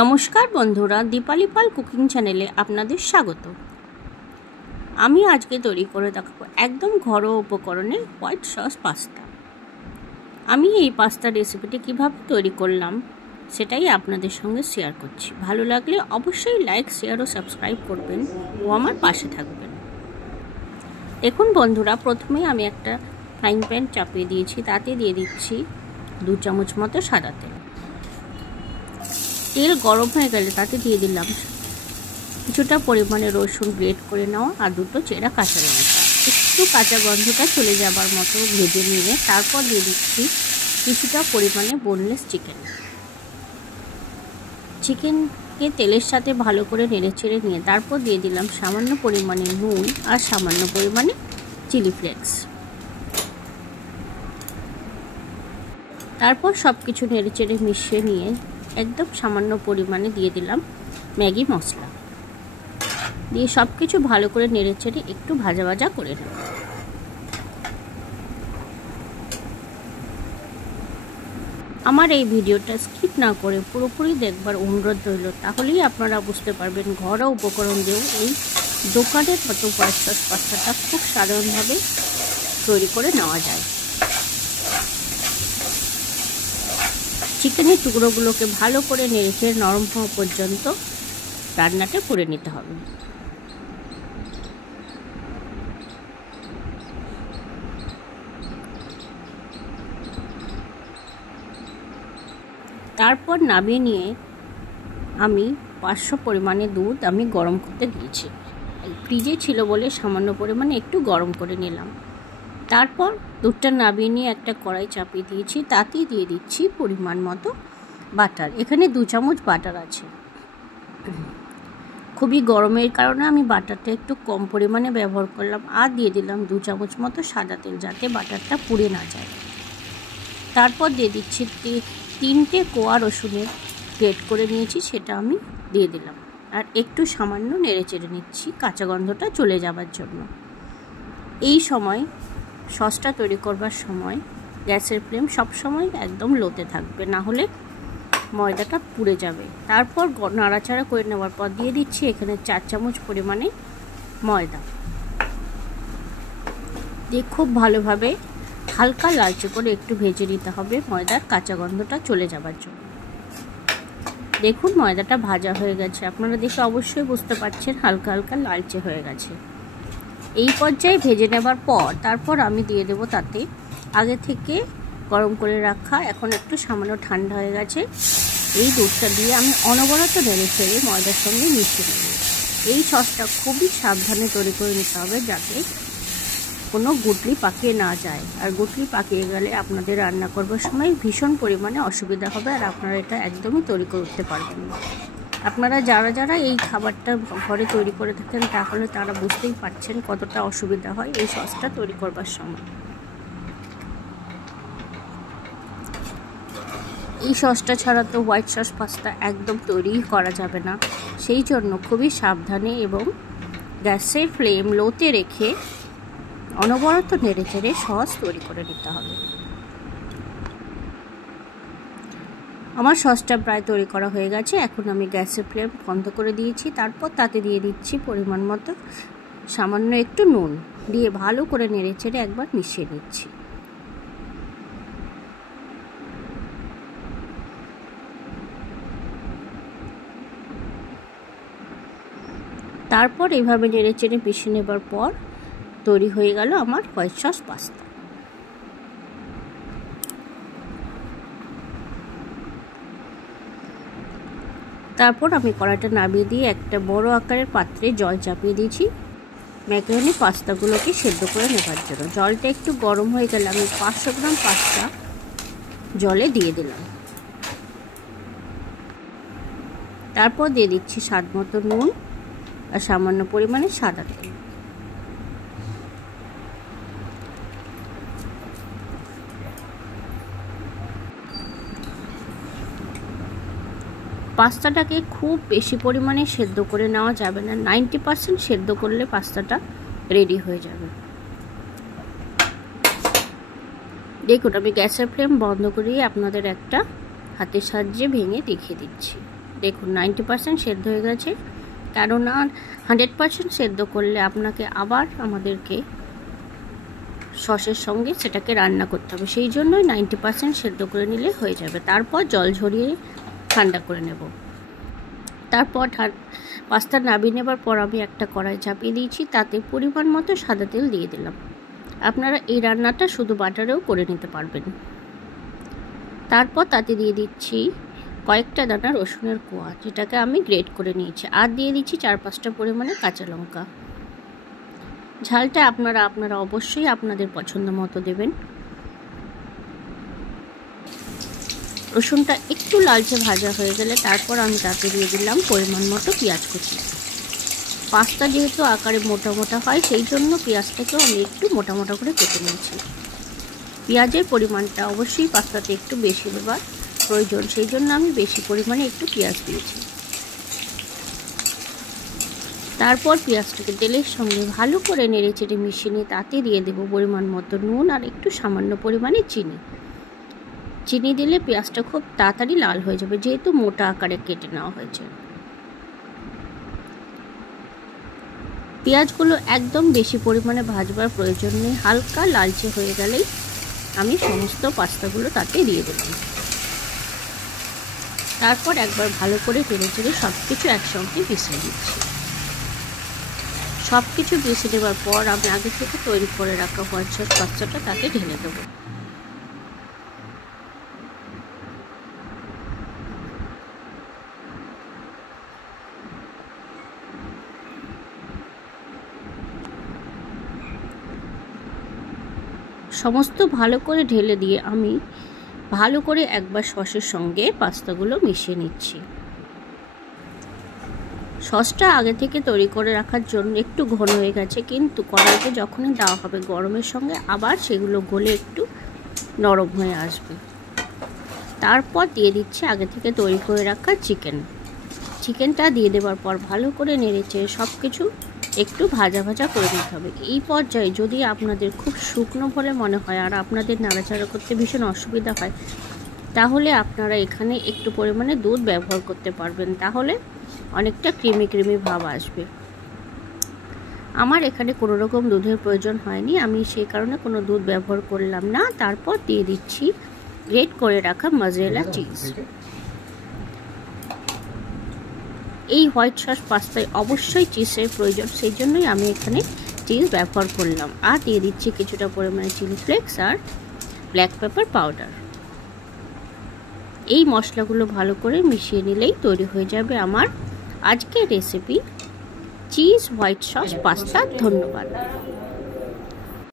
নমস্কার বন্ধুরা, দীপালি পাল কুকিং চ্যানেলে আপনাদের স্বাগত। আমি আজকে তৈরি করে দেখাবো একদম ঘরোয়া উপকরণে হোয়াইট সস পাস্তা। আমি এই পাস্তা রেসিপিটি কিভাবে তৈরি করলাম সেটাই আপনাদের সঙ্গে শেয়ার করছি। ভালো লাগলে অবশ্যই লাইক, শেয়ার ও সাবস্ক্রাইব করবেন ও আমার পাশে থাকবেন। দেখুন বন্ধুরা, প্রথমেই আমি একটা ফ্রাইং প্যান চাপিয়ে দিয়েছি, তাতে দিয়ে দিচ্ছি 2 চামচ মতো সাদা তেল। তেল গরম হয়ে গেলে তাতে দিয়ে দিলাম কিছুটা পরিমাণে রসুন গ্রেট করে নেওয়া আর 2টো চেরা কাঁচা লঙ্কা। একটু কাঁচা গন্ধটা চলে যাবার মতো ভেজে নিয়ে তারপর দিয়ে দিচ্ছি কিছুটা পরিমাণে বোনলেস চিকেনকে তেলের সাথে ভালো করে নেড়েচেড়ে নিয়ে তারপর দিয়ে দিলাম সামান্য পরিমাণে নুন আর সামান্য পরিমাণে চিলি ফ্লেক্স। তারপর সব কিছু নেড়েচেড়ে মিশিয়ে নিয়ে একদম সামান্য পরিমাণে দিয়ে দিলাম ম্যাগি মশলা, দিয়ে সব কিছু ভালো করে নেড়েচেড়ে একটু ভাজা ভাজা করে নেব। আমার এই ভিডিওটা স্কিপ না করে পুরোপুরি দেখবার অনুরোধ রইল, তাহলেই আপনারা বুঝতে পারবেন ঘরোয়া উপকরণ দিয়েও এই দোকানের মতো হোয়াইট সস পাস্তাটা খুব সাধারণভাবে তৈরি করে নেওয়া যায়। চিকেনের টুকরোগুলোকে ভালো করে নেড়ে নরম হওয়া পর্যন্ত রান্নাটা করে নিতে হবে। তারপর নামিয়ে নিয়ে আমি 500 পরিমাণে দুধ আমি গরম করতে দিয়েছি। ফ্রিজে ছিল বলে সামান্য পরিমাণে একটু গরম করে নিলাম। তারপর দুধটা নামিয়ে নিয়ে একটা কড়াই চাপিয়ে দিয়েছি, তাতেই দিয়ে দিচ্ছি পরিমাণ মতো বাটার। এখানে 2 চামচ বাটার আছে। খুবই গরমের কারণে আমি বাটারটা একটু কম পরিমাণে ব্যবহার করলাম, আর দিয়ে দিলাম 2 চামচ মতো সাদা তেল, যাতে বাটারটা পুড়ে না যায়। তারপর দিয়ে দিচ্ছি 3টে কোয়া রসুনের গ্রেট করে নিয়েছি, সেটা আমি দিয়ে দিলাম আর একটু সামান্য নেড়েচেড়ে নিচ্ছি কাঁচা গন্ধটা চলে যাবার জন্য। এই সময় সসটা তৈরি করবার সময় গ্যাসের ফ্লেম সবসময় একদম লোতে থাকবে, না হলে ময়দাটা পুড়ে যাবে। তারপর নাড়াচাড়া করে নেওয়ার পর দিয়ে দিচ্ছি এখানে 4 চামচ পরিমাণে ময়দা, দিয়ে খুব ভালোভাবে হালকা লালচে করে একটু ভেজে নিতে হবে ময়দার কাঁচা গন্ধটা চলে যাবার জন্য। দেখুন ময়দাটা ভাজা হয়ে গেছে, আপনারা দেখে অবশ্যই বুঝতে পারছেন হালকা হালকা লালচে হয়ে গেছে। এই পর্যায়ে ভেজে নেবার পর তারপর আমি দিয়ে দেব তাতে আগে থেকে গরম করে রাখা, এখন একটু সামান্য ঠান্ডা হয়ে গেছে এই দুধটা দিয়ে আমি অনবরত নেড়ে চেড়ে ময়দার সঙ্গে মিশিয়ে নেব। এই সসটা খুবই সাবধানে তৈরি করে নিতে হবে, যাতে কোনো গুটলি পাকিয়ে না যায়। আর গুটলি পাকিয়ে গেলে আপনাদের রান্না করবার সময় ভীষণ পরিমাণে অসুবিধা হবে, আর আপনারা এটা একদমই তৈরি করতে পারবেন না। আপনারা যারা এই খাবারটা ঘরে তৈরি করে থাকেন তাহলে তারা বুঝতেই পারছেন কতটা অসুবিধা হয় এই সসটা তৈরি করবার সময়। এই সসটা ছাড়া তো হোয়াইট সস পাস্তা একদম তৈরিই করা যাবে না, সেই জন্য খুবই সাবধানে এবং গ্যাসের ফ্লেম লোতে রেখে অনবরত নেড়েচেড়ে সস তৈরি করে নিতে হবে। আমার সসটা প্রায় তৈরি করা হয়ে গেছে, এখন আমি গ্যাসের ফ্লেম বন্ধ করে দিয়েছি। তারপর তাতে দিয়ে দিচ্ছি পরিমাণ মতো সামান্য একটু নুন, দিয়ে ভালো করে নেড়েচেড়ে একবার মিশিয়ে নিচ্ছি। তারপর এইভাবে নেড়েচেড়ে মিশিয়ে নেবার পর তৈরি হয়ে গেল আমার হোয়াইট সস পাস্তা। তারপর আমি কড়াইটা নামিয়ে দিয়ে একটা বড় আকারের পাত্রে জল চাপিয়ে দিয়েছি ম্যাকারনি পাস্তাগুলোকে সেদ্ধ করে নেবার জন্য। জলটা একটু গরম হয়ে গেলে আমি 500 গ্রাম পাস্তা জলে দিয়ে দিলাম। তারপর দিয়ে দিচ্ছি স্বাদ মতো নুন আর সামান্য পরিমাণে সাদা তেল। পাস্তাটাকে খুব বেশি পরিমাণে সেদ্ধ করে নেওয়া যাবে না, 90% সেদ্ধ করলে পাস্তাটা রেডি হয়ে যাবে। দেখুন আমি গ্যাসের ফ্লেম বন্ধ করিয়ে আপনাদের একটা হাতের সাহায্যে ভেঙে দেখিয়ে দিচ্ছি। দেখুন 90% সেদ্ধ হয়ে গেছে, কেননা 100% সেদ্ধ করলে আপনাকে আবার আমাদেরকে সসের সঙ্গে সেটাকে রান্না করতে হবে, সেই জন্যই 90% সেদ্ধ করে নিলে হয়ে যাবে। তারপর জল ঝরিয়ে ঠান্ডা করে নেব। তারপর পাস্তা নামিয়ে নেবার পর আমি একটা কড়াই চাপিয়ে দিয়েছি, তাতে পরিমাণ মতো সাদা তেল দিয়ে দিলাম। আপনারা এই রান্নাটা শুধু বাটারেও করে নিতে পারবেন। তারপর তাতে দিয়ে দিচ্ছি কয়েকটা দানা রসুনের কোয়া, যেটাকে আমি গ্রেট করে নিয়েছি, আর দিয়ে দিচ্ছি 4-5টা পরিমাণে কাঁচা লঙ্কা। ঝালটা আপনারা অবশ্যই আপনাদের পছন্দ মতো দেবেন। রসুনটা একটু লালচে ভাজা হয়ে গেলে তারপর আমি তাতে দিয়ে দিলাম পরিমাণ মতো পেঁয়াজ কুচি। পাস্তা যেহেতু আকারে মোটা মোটা হয়, সেই জন্য পেঁয়াজটাকেও আমি একটু মোটা মোটা করে কেটে নিয়েছি। পেঁয়াজের পরিমাণটা অবশ্যই পাস্তাতে একটু বেশি দেবার প্রয়োজন, সেই জন্য আমি বেশি পরিমাণে একটু পেঁয়াজ দিয়েছি। তারপর পেঁয়াজটাকে তেলের সঙ্গে ভালো করে নেড়ে চেড়ে মিশিয়ে নিয়ে তাতে দিয়ে দেবো পরিমাণ মতো নুন আর একটু সামান্য পরিমাণে চিনি। চিনি দিলে পেঁয়াজটা খুব তাড়াতাড়ি লাল হয়ে যাবে, যেহেতু মোটা আকারে কেটে নেওয়া হয়েছে। পেঁয়াজগুলো একদম বেশি পরিমাণে ভাজবার প্রয়োজন নেই, হালকা লালচে হয়ে গেলেই আমি সমস্ত পাস্তাগুলো তাতে দিয়ে দিলাম। তারপর একবার ভালো করে নেড়ে চেড়ে সব কিছু একসঙ্গে মিশিয়ে দিচ্ছি। সব কিছু মিশিয়ে দেওয়ার পর আমি আগে থেকে তৈরি করে রাখা হোয়াইট সস পাস্তাটা তাতে ঢেলে দেবো। সমস্ত ভালো করে ঢেলে দিয়ে আমি ভালো করে একবার সসের সঙ্গে পাস্তাগুলো মিশিয়ে নিচ্ছি। সসটা আগে থেকে তৈরি করে রাখার জন্য একটু ঘন হয়ে গেছে, কিন্তু কড়াইতে যখনই দেওয়া হবে গরমের সঙ্গে আবার সেগুলো গলে একটু নরম হয়ে আসবে। তারপর দিয়ে দিচ্ছি আগে থেকে তৈরি করে রাখা চিকেনটা দিয়ে দেওয়ার পর ভালো করে নেড়েচে সব কিছু একটু ভাজা ভাজা করে নিতে হবে। এই পর্যায়ে যদি আপনাদের খুব শুকনো বলে মনে হয় আর আপনাদের নাড়াচাড়া করতে ভীষণ অসুবিধা হয়, তাহলে আপনারা এখানে একটু পরিমাণে দুধ ব্যবহার করতে পারবেন, তাহলে অনেকটা ক্রিমি ক্রিমি ভাব আসবে। আমার এখানে কোনো রকম দুধের প্রয়োজন হয়নি, আমি সেই কারণে কোনো দুধ ব্যবহার করলাম না। তারপর দিয়ে দিচ্ছি গ্রেট করে রাখা মজরেলা চিজ। এই হোয়াইট সস পাস্তায় অবশ্যই চিজের প্রয়োজন, সেই জন্যই আমি এখানে চিজ ব্যবহার করলাম। আর দিয়ে দিচ্ছি কিছুটা পরিমাণে চিলি ফ্লেক্স আর ব্ল্যাক পেপার পাউডার। এই মশলাগুলো ভালো করে মিশিয়ে নিলেই তৈরি হয়ে যাবে আমার আজকের recipe cheese white sauce pasta. ধন্যবাদ।